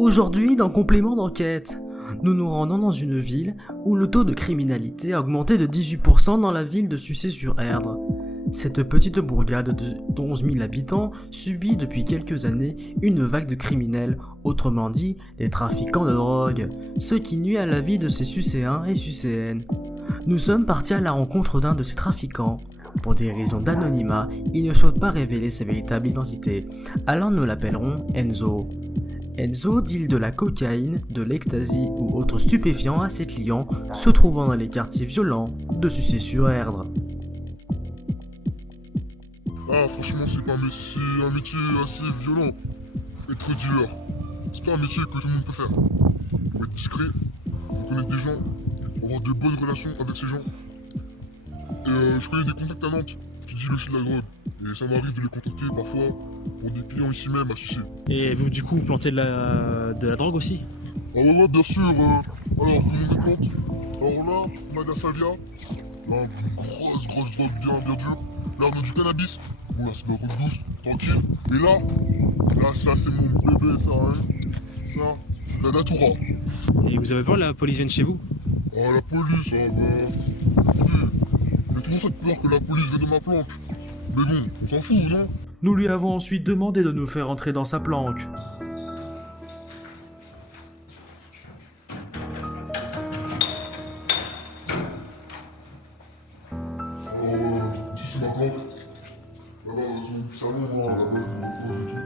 Aujourd'hui, dans Complément d'enquête, nous nous rendons dans une ville où le taux de criminalité a augmenté de 18% dans la ville de Sucé-sur-Erdre. Cette petite bourgade de 11 000 habitants subit depuis quelques années une vague de criminels, autrement dit des trafiquants de drogue, ce qui nuit à la vie de ces Sucéens et Sucéennes. Nous sommes partis à la rencontre d'un de ces trafiquants. Pour des raisons d'anonymat, il ne souhaite pas révéler sa véritable identité, alors nous l'appellerons Enzo. Enzo deal de la cocaïne, de l'ecstasy ou autres stupéfiants à ses clients se trouvant dans les quartiers violents de Sucé-sur-Erdre. Ah franchement c'est pas un métier assez violent. Être dealer, c'est pas un métier que tout le monde peut faire. Faut être discret, faut connaître des gens, avoir de bonnes relations avec ces gens. Et je connais des contacts à Nantes qui dealent aussi de la drogue. Et ça m'arrive de les contacter parfois pour des clients ici même à Sucé. Et vous du coup vous plantez de la drogue aussi? Ah ouais bien sûr, alors tout le monde des plantes. Alors là, on a de la salvia, là, une grosse drogue bien dure. Là on a du cannabis, bon là c'est de la drogue douce, tranquille. Et là ça c'est mon bébé ça, hein. Ça, c'est de la datura. Et vous avez peur que la police vienne chez vous? Ah la police, ah bah... J'ai toujours cette peur que la police vienne de ma planque. Mais bon, on s'en fout, non? Nous lui avons ensuite demandé de nous faire entrer dans sa planque. Alors ici c'est ma planque. Là-bas c'est mon petit salon, moi, là-bas je me repose et tout.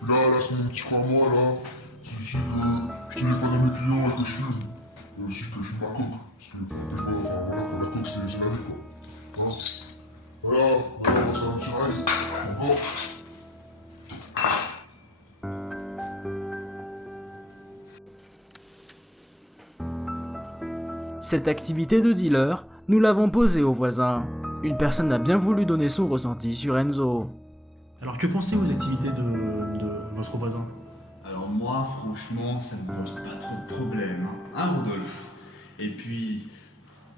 Puis là c'est mon petit coin, moi, là. C'est ici que je téléphone à mes clients et que je fume. Et aussi que je fume ma coke. Parce que je bois, enfin, voilà, la coke c'est ma vie, quoi. Hein? Voilà, c'est un petit rail. Encore. Cette activité de dealer, nous l'avons posée aux voisins. Une personne a bien voulu donner son ressenti sur Enzo. Alors que pensez-vous des activités de votre voisin? Alors moi, franchement, ça me pose pas trop de problème, hein, Rodolphe? Et puis,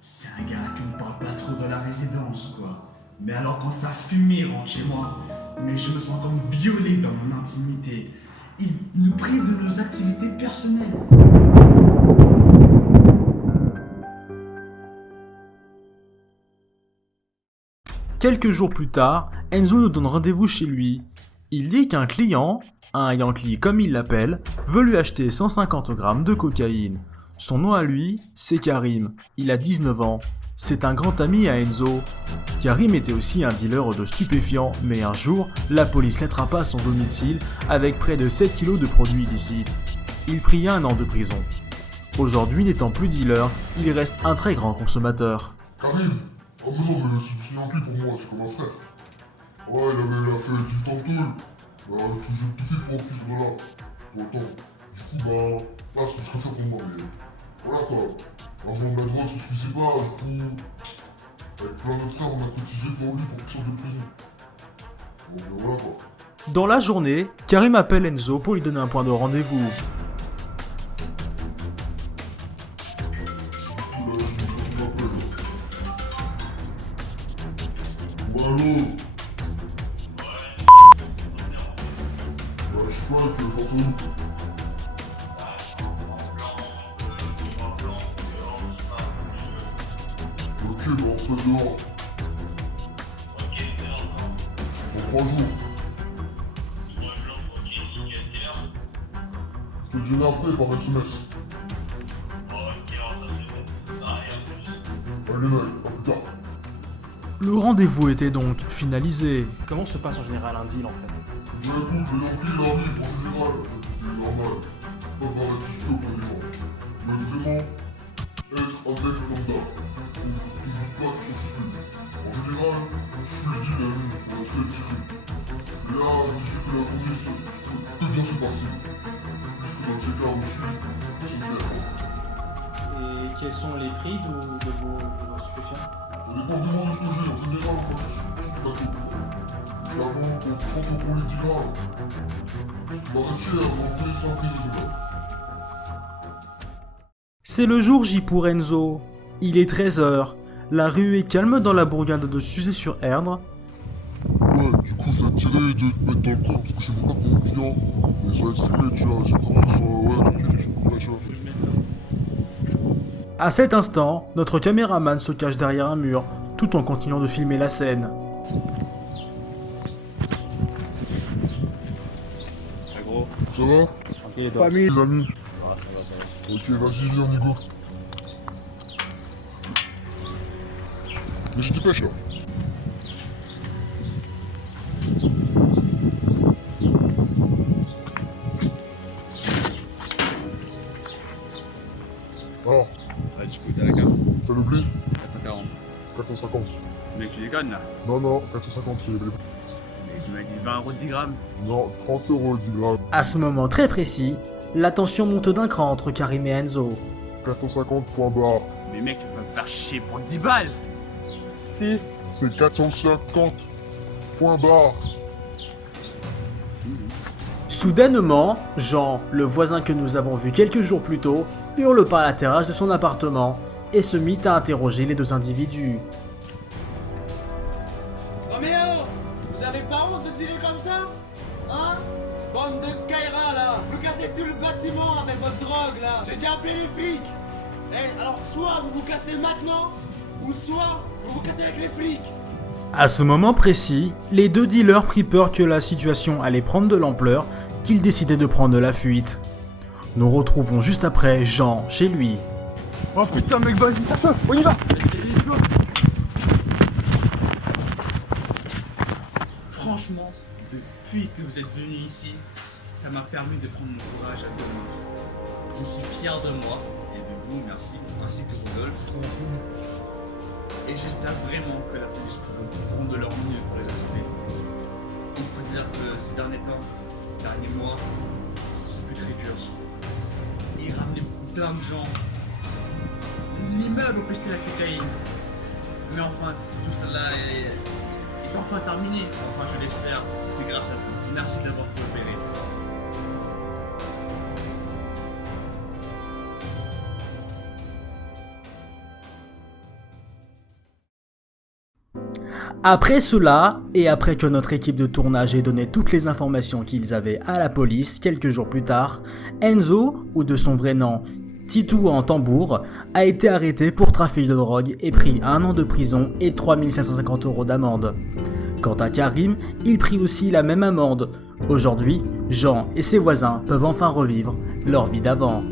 c'est un gars qui ne parle pas trop dans la résidence, quoi. Mais alors quand sa fumée rentre chez moi, mais je me sens comme violé dans mon intimité. Il nous prive de nos activités personnelles. Quelques jours plus tard, Enzo nous donne rendez-vous chez lui. Il dit qu'un client, un Yankee comme il l'appelle, veut lui acheter 150 grammes de cocaïne. Son nom à lui, c'est Karim. Il a 19 ans. C'est un grand ami à Enzo. Karim était aussi un dealer de stupéfiants, mais un jour, la police l'attrapa à son domicile avec près de 7 kilos de produits illicites. Il prit 1 an de prison. Aujourd'hui, n'étant plus dealer, il reste un très grand consommateur. Karim? Oh mais non, mais c'est un pour moi, c'est comme un frère. Ouais, il a fait 18 ans de tôle. Bah, j'ai tout fait pour plus de là. Pour autant. Du coup, bah, là, ce serait fait pour moi, mais voilà quoi. L'argent de la drogue, ça suffisait pas, du coup, avec plein d'autres frères, on a cotisé pour lui pour qu'il sorte de prison. Donc voilà quoi. Dans la journée, Karim appelle Enzo pour lui donner un point de rendez-vous. Allô? Ouais, je sais pas, tu veux faire ça où? Ok, bah on se met dehors. Dans 3 jours. Je te dirai après par SMS. Allez mec, à plus tard. Le rendez-vous était donc finalisé. Comment se passe en général un deal en fait? Bah écoute, le Yankee il arrive en général, c'est normal. Pas paraître suspect auprès des gens. Mais vraiment, être avec le lambda. On n'oublie pas qu'ils sont suspects. En général, je fais le deal à lui pour être très discret. Et là, disais que la journée, ça peut bien se passer. Puisque dans le secteur où je suis, c'est une merde. Et quels sont les prix de vos stupéfiants? Ça dépend vraiment de ce que j'ai. En général, moi je suis tout plateau. Je la vends pour 30 € pour les dinars. Ce qui m'arrête cher, j'en fais sans prix raisonnable. C'est le jour J pour Enzo. Il est 13h. La rue est calme dans la bourgade de Sucé-sur-Erdre. Ouais, du coup, ça a tiré de te mettre dans le coin parce que je sais même pas comment client. Mais ça va être filmé, tu vois, j'ai travaillé sur À cet instant, notre caméraman se cache derrière un mur, tout en continuant de filmer la scène. Gros, Ça va? tranquille et toi? Les amis. Ah, ça va, ça va. Ok, vas-y, viens, on y go. Mais je dépêche là. Alors, Ouais, du coup, t'as la carte. t'as le blé? 440. 450. Mec, tu déconnes là? Non, non, 450 c'est le blé. Mais tu m'as dit 20 € 10 grammes. Non, 30 € 10 grammes. À ce moment très précis, la tension monte d'un cran entre Karim et Enzo. 450 points barre. Mais mec, tu vas me faire chier pour 10 balles. Si, c'est 450 points barre. Soudainement, Jean, le voisin que nous avons vu quelques jours plus tôt, hurle par la terrasse de son appartement et se mit à interroger les deux individus. Non mais oh, vous avez pas honte de tirer comme ça? Hein? Bande de Kaira là! Vous cassez tout le bâtiment avec votre drogue là! J'ai déjà appelé les flics! Eh, alors soit vous vous cassez maintenant, ou soit vous vous cassez avec les flics! À ce moment précis, les deux dealers prirent peur que la situation allait prendre de l'ampleur, qu'ils décidaient de prendre la fuite. Nous retrouvons juste après Jean chez lui. Oh putain, mec, vas-y, on y va! Franchement, depuis que vous êtes venu ici, ça m'a permis de prendre mon courage à deux mains. Je suis fier de moi et de vous, merci, ainsi que Rodolphe. Et j'espère vraiment que la police feront de leur mieux pour les attraper. Il faut dire que ces derniers temps, ces derniers mois, ça fut très dur. Ils ramenaient plein de gens. L'immeuble pestait la cocaïne. Mais enfin, tout cela est enfin terminé. Enfin, je l'espère. C'est grâce à vous. Merci d'avoir coopéré. Après cela, et après que notre équipe de tournage ait donné toutes les informations qu'ils avaient à la police quelques jours plus tard, Enzo, ou de son vrai nom Titou en tambour, a été arrêté pour trafic de drogue et pris 1 an de prison et 3550 € d'amende. Quant à Karim, il prit aussi la même amende. Aujourd'hui, Jean et ses voisins peuvent enfin revivre leur vie d'avant.